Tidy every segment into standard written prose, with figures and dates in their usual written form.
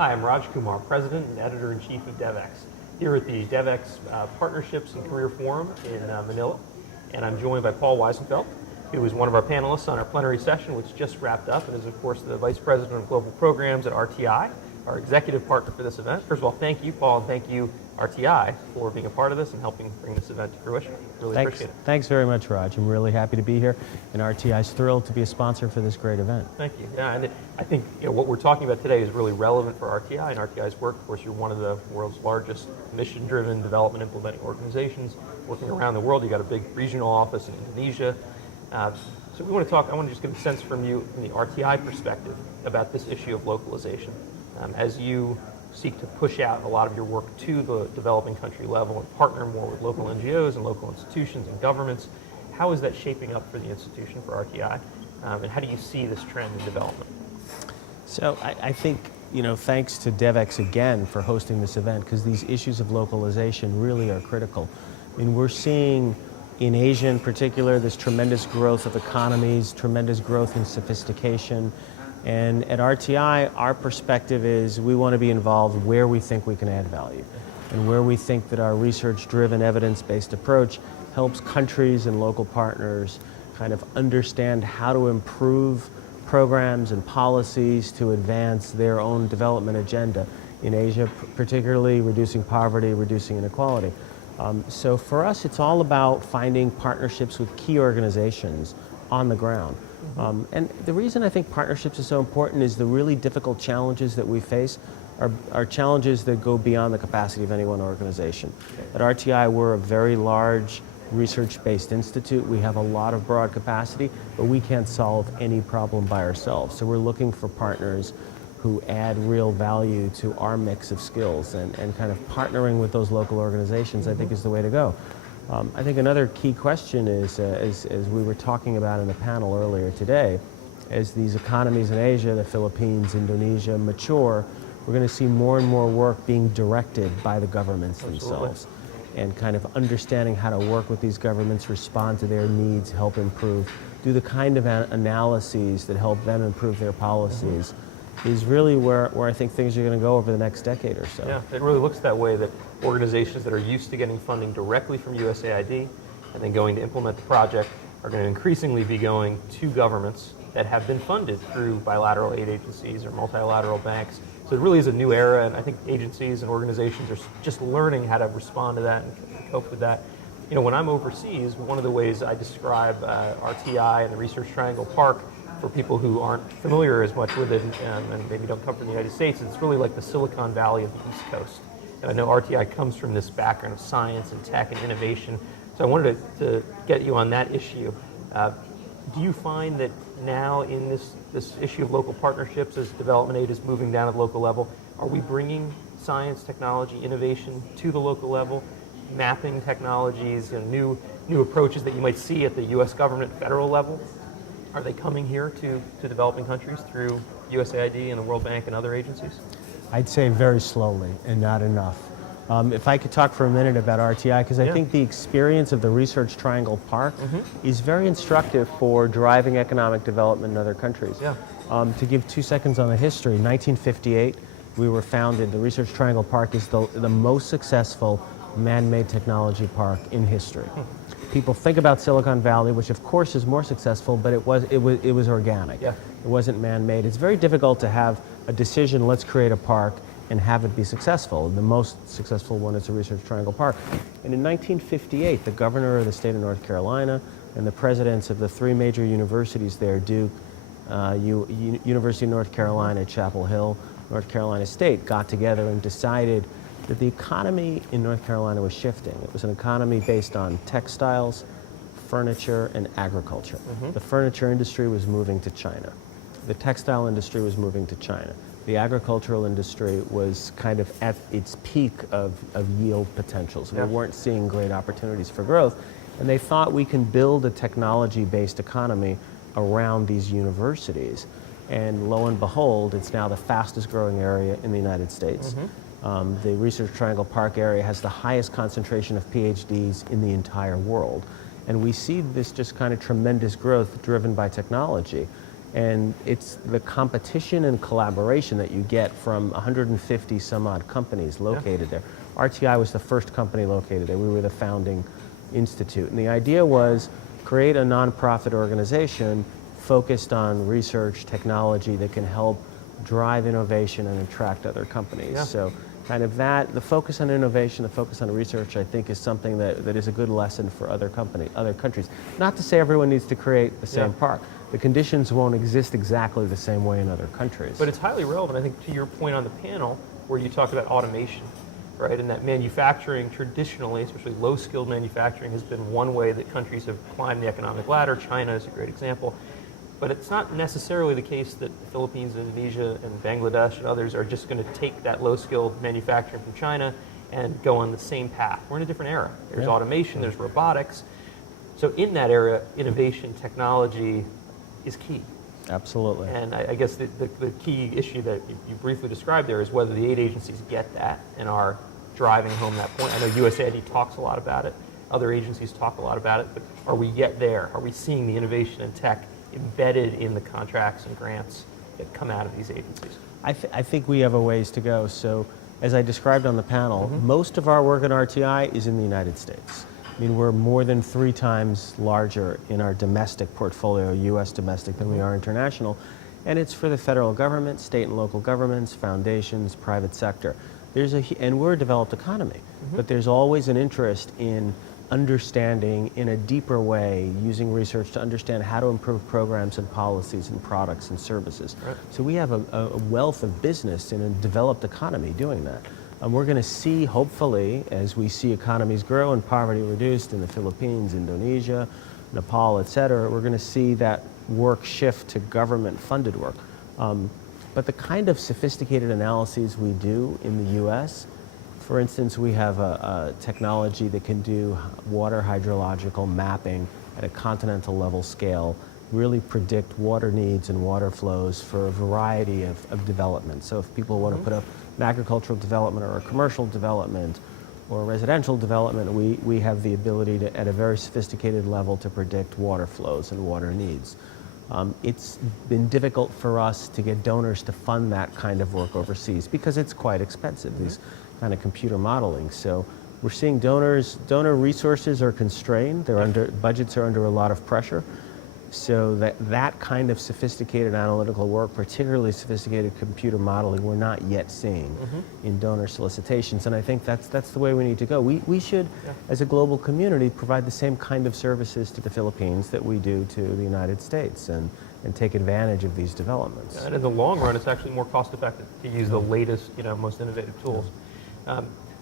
Hi, I'm Raj Kumar, President and Editor-in-Chief of Devex, here at the Devex Partnerships and Career Forum in Manila. And I'm joined by Paul Weisenfeld, who is one of our panelists on our plenary session, which just wrapped up, and is, of course, the Vice President of Global Programs at RTI, our executive partner for this event. First of all, thank you, Paul, and thank you, RTI, for being a part of this and helping bring this event to fruition. Really appreciate it. Thanks very much, Raj. I'm really happy to be here, and RTI is thrilled to be a sponsor for this great event. Thank you. Yeah, and I think what we're talking about today is really relevant for RTI and RTI's work. Of course, you're one of the world's largest mission-driven development implementing organizations working around the world. You've got a big regional office in Indonesia. So we want to talk, I want to just get a sense from you, from the RTI perspective, about this issue of localization. As you seek to push out a lot of your work to the developing country level and partner more with local NGOs and local institutions and governments, how is that shaping up for the institution, for RTI? And how do you see this trend in development? So I think, thanks to Devex again for hosting this event, because these issues of localization really are critical. I mean, we're seeing in Asia in particular this tremendous growth of economies, tremendous growth in sophistication. And at RTI, our perspective is we want to be involved where we think we can add value and where we think that our research-driven, evidence-based approach helps countries and local partners kind of understand how to improve programs and policies to advance their own development agenda in Asia, particularly reducing poverty, reducing inequality. So for us, it's all about finding partnerships with key organizations on the ground. And the reason I think partnerships are so important is the really difficult challenges that we face are challenges that go beyond the capacity of any one organization. At RTI, we're a very large research-based institute. We have a lot of broad capacity, but we can't solve any problem by ourselves. So we're looking for partners who add real value to our mix of skills, and kind of partnering with those local organizations, I think, is the way to go. I think another key question is, as we were talking about in the panel earlier today, as these economies in Asia, the Philippines, Indonesia, mature, we're going to see more and more work being directed by the governments themselves, and kind of understanding how to work with these governments, respond to their needs, help improve, do the kind of analyses that help them improve their policies, is really where I think things are going to go over the next decade or so. Yeah, it really looks that way, that organizations that are used to getting funding directly from USAID and then going to implement the project are going to increasingly be going to governments that have been funded through bilateral aid agencies or multilateral banks. So it really is a new era, and I think agencies and organizations are just learning how to respond to that and cope with that. When I'm overseas, one of the ways I describe RTI and the Research Triangle Park for people who aren't familiar as much with it and maybe don't come from the United States, it's really like the Silicon Valley of the East Coast. And I know RTI comes from this background of science and tech and innovation, so I wanted to get you on that issue. Do you find that now in this issue of local partnerships, as development aid is moving down at the local level, are we bringing science, technology, innovation to the local level, mapping technologies, new approaches that you might see at the U.S. government federal level? Are they coming here to developing countries through USAID and the World Bank and other agencies? I'd say very slowly and not enough. If I could talk for a minute about RTI, because I think the experience of the Research Triangle Park is very instructive for driving economic development in other countries. To give 2 seconds on the history, 1958, we were founded. The Research Triangle Park is the most successful man-made technology park in history. People think about Silicon Valley, which of course is more successful, but it was organic. It wasn't man-made. It's very difficult to have a decision, let's create a park, and have it be successful. The most successful one is the Research Triangle Park. And in 1958, the governor of the state of North Carolina and the presidents of the 3 major universities there, Duke, University of North Carolina, Chapel Hill, North Carolina State, got together and decided that the economy in North Carolina was shifting. It was an economy based on textiles, furniture, and agriculture. The furniture industry was moving to China. The textile industry was moving to China. The agricultural industry was kind of at its peak of yield potential, so they weren't seeing great opportunities for growth. And they thought we can build a technology-based economy around these universities. And lo and behold, it's now the fastest growing area in the United States. The Research Triangle Park area has the highest concentration of PhDs in the entire world. And we see this just kind of tremendous growth driven by technology. And it's the competition and collaboration that you get from 150 some odd companies located there. RTI was the first company located there. We were the founding institute. And the idea was create a nonprofit organization focused on research, technology that can help drive innovation and attract other companies. Yeah. So kind of that, the focus on innovation, the focus on research, I think is something that is a good lesson for other countries. Not to say everyone needs to create the same park. The conditions won't exist exactly the same way in other countries. But it's highly relevant, I think, to your point on the panel where you talked about automation, right? And that manufacturing traditionally, especially low-skilled manufacturing, has been one way that countries have climbed the economic ladder. China is a great example. But it's not necessarily the case that the Philippines, Indonesia, and Bangladesh and others are just going to take that low-skilled manufacturing from China and go on the same path. We're in a different era. There's automation, there's robotics. So in that era, innovation, technology is key. Absolutely. And I guess the key issue that you briefly described there is whether the aid agencies get that and are driving home that point. I know USAID talks a lot about it. Other agencies talk a lot about it. But are we yet there? Are we seeing the innovation and tech embedded in the contracts and grants that come out of these agencies? I think we have a ways to go. So as I described on the panel, most of our work at RTI is in the United States. I mean, we're more than 3 times larger in our domestic portfolio, U.S. domestic, than we are international. And it's for the federal government, state and local governments, foundations, private sector. And we're a developed economy, but there's always an interest in understanding in a deeper way, using research to understand how to improve programs and policies and products and services. Right. So we have a wealth of business in a developed economy doing that. And we're going to see, hopefully, as we see economies grow and poverty reduced in the Philippines, Indonesia, Nepal, et cetera, we're going to see that work shift to government-funded work. But the kind of sophisticated analyses we do in the U.S., for instance, we have a technology that can do water hydrological mapping at a continental level scale, really predict water needs and water flows for a variety of development. So if people want to put up an agricultural development or a commercial development or a residential development, we have the ability to, at a very sophisticated level, to predict water flows and water needs. It's been difficult for us to get donors to fund that kind of work overseas because it's quite expensive, these kind of computer modeling. So we're seeing donor resources are constrained. Budgets are under a lot of pressure. So that kind of sophisticated analytical work, particularly sophisticated computer modeling, we're not yet seeing in donor solicitations. And I think that's the way we need to go. We should, as a global community, provide the same kind of services to the Philippines that we do to the United States and take advantage of these developments. And in the long run, it's actually more cost effective to use the latest, most innovative tools.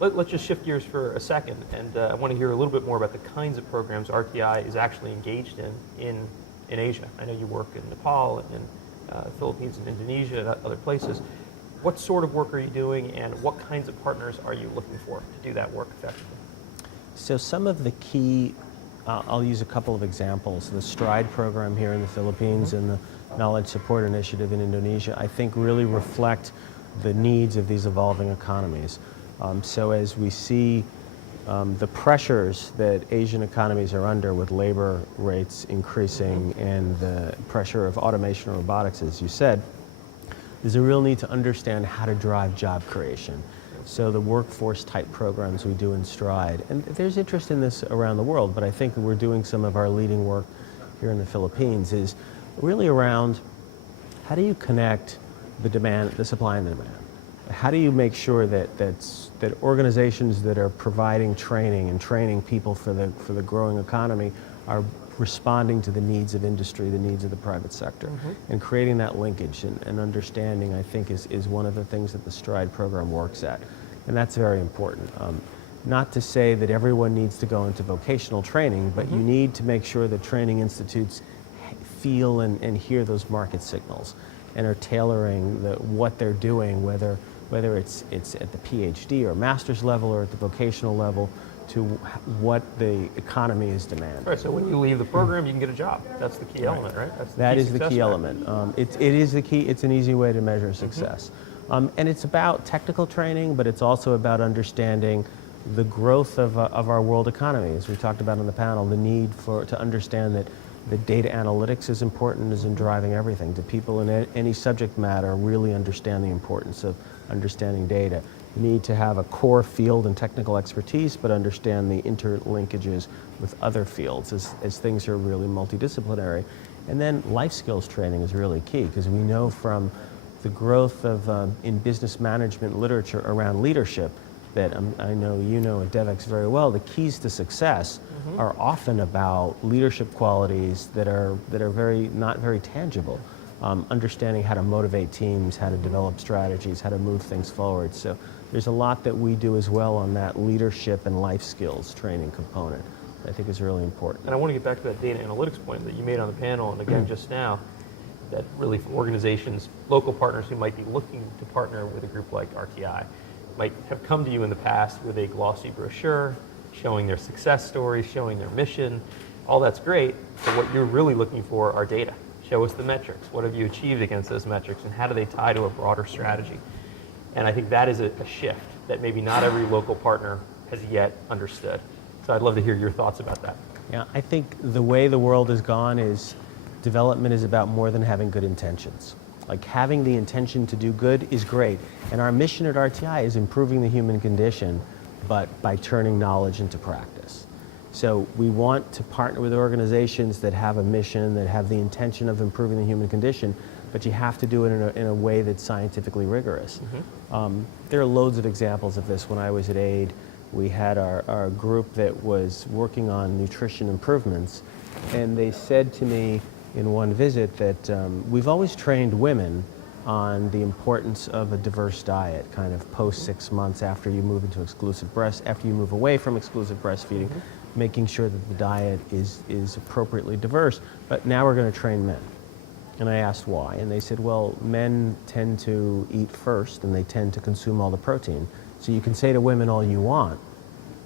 Let's just shift gears for a second, and I want to hear a little bit more about the kinds of programs RTI is actually engaged in Asia. I know you work in Nepal and Philippines and Indonesia and other places. What sort of work are you doing, and what kinds of partners are you looking for to do that work effectively? So some of the key, I'll use a couple of examples. The STRIDE program here in the Philippines and the Knowledge Support Initiative in Indonesia, I think really reflect the needs of these evolving economies. So as we see the pressures that Asian economies are under with labor rates increasing and the pressure of automation and robotics, as you said, there's a real need to understand how to drive job creation. So the workforce type programs we do in STRIDE, and there's interest in this around the world, but I think we're doing some of our leading work here in the Philippines is really around how do you connect the supply and the demand? How do you make sure that organizations that are providing training and training people for the growing economy are responding to the needs of industry, the needs of the private sector, and creating that linkage and understanding, I think, is one of the things that the STRIDE program works at, and that's very important. Not to say that everyone needs to go into vocational training, but you need to make sure that training institutes feel and hear those market signals and are tailoring what they're doing, whether it's at the PhD or master's level or at the vocational level, to what the economy is demanding. Right, so when you leave the program, you can get a job. That's the key element, right? That is the key element. It is the key. It's an easy way to measure success. And it's about technical training, but it's also about understanding the growth of our world economy. As we talked about on the panel, the need to understand that that data analytics is important, is in driving everything. Do people in any subject matter really understand the importance of understanding data? You need to have a core field and technical expertise, but understand the interlinkages with other fields as things are really multidisciplinary. And then life skills training is really key, because we know from the growth of in business management literature around leadership that I know you know at Devex very well, the keys to success are often about leadership qualities that are not very tangible. Understanding how to motivate teams, how to develop strategies, how to move things forward. So there's a lot that we do as well on that leadership and life skills training component that I think is really important. And I want to get back to that data analytics point that you made on the panel, and again just now, that really for organizations, local partners who might be looking to partner with a group like RTI, might have come to you in the past with a glossy brochure, showing their success stories, showing their mission. All that's great, but what you're really looking for are data. Show us the metrics. What have you achieved against those metrics, and how do they tie to a broader strategy? And I think that is a shift that maybe not every local partner has yet understood. So I'd love to hear your thoughts about that. Yeah, I think the way the world has gone is development is about more than having good intentions. Like, having the intention to do good is great. And our mission at RTI is improving the human condition, but by turning knowledge into practice. So we want to partner with organizations that have a mission, that have the intention of improving the human condition, but you have to do it in a way that's scientifically rigorous. There are loads of examples of this. When I was at AID, we had our group that was working on nutrition improvements, and they said to me in one visit that we've always trained women on the importance of a diverse diet, kind of post 6 months after you move into after you move away from exclusive breastfeeding, making sure that the diet is appropriately diverse. But now we're going to train men. And I asked why, and they said, well, men tend to eat first and they tend to consume all the protein. So you can say to women all you want,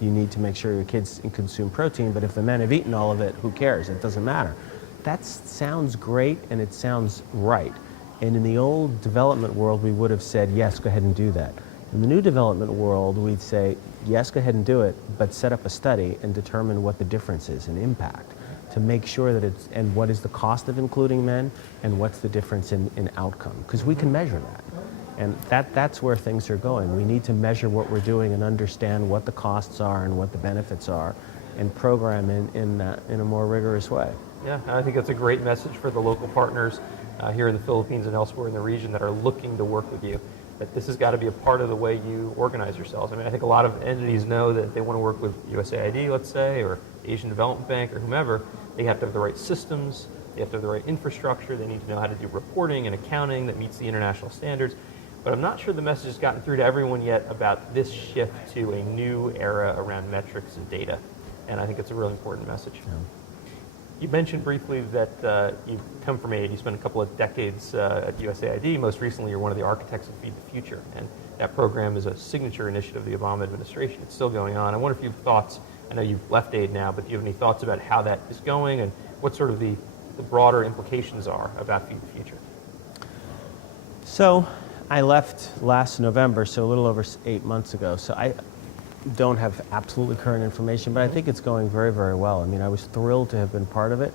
you need to make sure your kids consume protein, but if the men have eaten all of it, who cares? It doesn't matter. That sounds great and it sounds right. And in the old development world, we would have said, yes, go ahead and do that. In the new development world, we'd say, yes, go ahead and do it, but set up a study and determine what the difference is in impact to make sure that and what is the cost of including men and what's the difference in outcome, because we can measure that. And that's where things are going. We need to measure what we're doing and understand what the costs are and what the benefits are, and program in a more rigorous way. Yeah, I think that's a great message for the local partners here in the Philippines and elsewhere in the region that are looking to work with you, that this has got to be a part of the way you organize yourselves. I mean, I think a lot of entities know that they want to work with USAID, let's say, or Asian Development Bank or whomever. They have to have the right systems, they have to have the right infrastructure, they need to know how to do reporting and accounting that meets the international standards. But I'm not sure the message has gotten through to everyone yet about this shift to a new era around metrics and data. And I think it's a really important message. Yeah. You mentioned briefly that you come from AID. You spent a couple of decades at USAID. Most recently, you're one of the architects of Feed the Future. And that program is a signature initiative of the Obama administration. It's still going on. I wonder if you have thoughts. I know you've left AID now, but do you have any thoughts about how that is going and what sort of the broader implications are about Feed the Future? So I left last November, so a little over 8 months ago. So I don't have absolutely current information, but I think it's going very, very well. I mean, I was thrilled to have been part of it.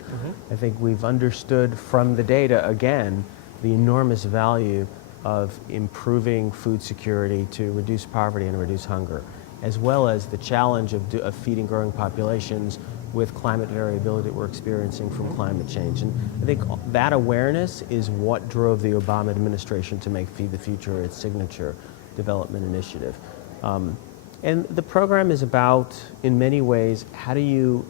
I think we've understood from the data, again, the enormous value of improving food security to reduce poverty and reduce hunger, as well as the challenge of feeding growing populations with climate variability that we're experiencing from climate change. And I think that awareness is what drove the Obama administration to make Feed the Future its signature development initiative. And the program is about, in many ways, how do you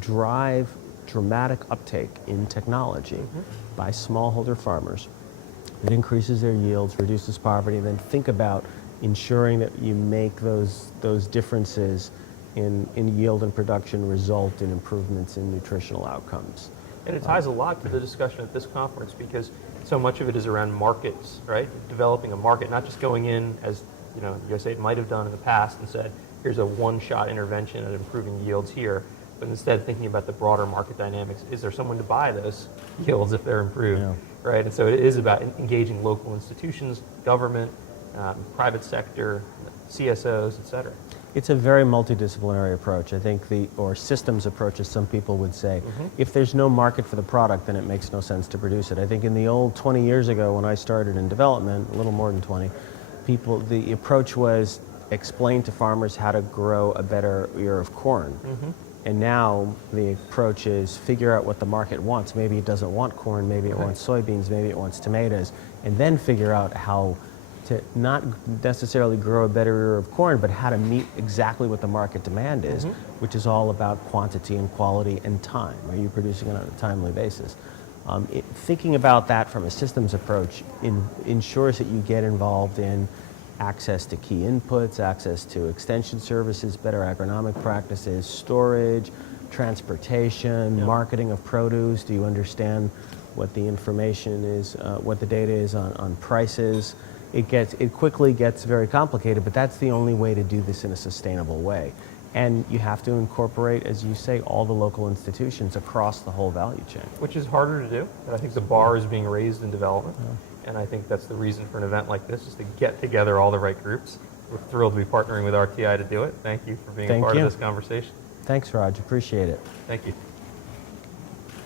drive dramatic uptake in technology by smallholder farmers that increases their yields, reduces poverty, and then think about ensuring that you make those differences in yield and production result in improvements in nutritional outcomes. And it ties a lot to the discussion at this conference because so much of it is around markets, right? Developing a market, not just going in as USAID might have done in the past and said, here's a one-shot intervention at improving yields here, but instead thinking about the broader market dynamics. Is there someone to buy those yields if they're improved, right? And so it is about engaging local institutions, government, private sector, CSOs, et cetera. It's a very multidisciplinary approach. I think or systems approach, as some people would say. If there's no market for the product, then it makes no sense to produce it. I think in the old 20 years ago when I started in development, a little more than 20, the approach was explain to farmers how to grow a better ear of corn. And now the approach is figure out what the market wants. Maybe it doesn't want corn, maybe it wants soybeans, maybe it wants tomatoes, and then figure out how to not necessarily grow a better ear of corn, but how to meet exactly what the market demand is, which is all about quantity and quality and time. Are you producing it on a timely basis? Thinking about that from a systems approach ensures that you get involved in access to key inputs, access to extension services, better agronomic practices, storage, transportation, marketing of produce. Do you understand what the information is, what the data is on prices? It quickly gets very complicated, but that's the only way to do this in a sustainable way. And you have to incorporate, as you say, all the local institutions across the whole value chain. Which is harder to do, but I think the bar is being raised in development. And I think that's the reason for an event like this, is to get together all the right groups. We're thrilled to be partnering with RTI to do it. Thank you for being a part of this conversation. Thanks, Raj. Appreciate it. Thank you.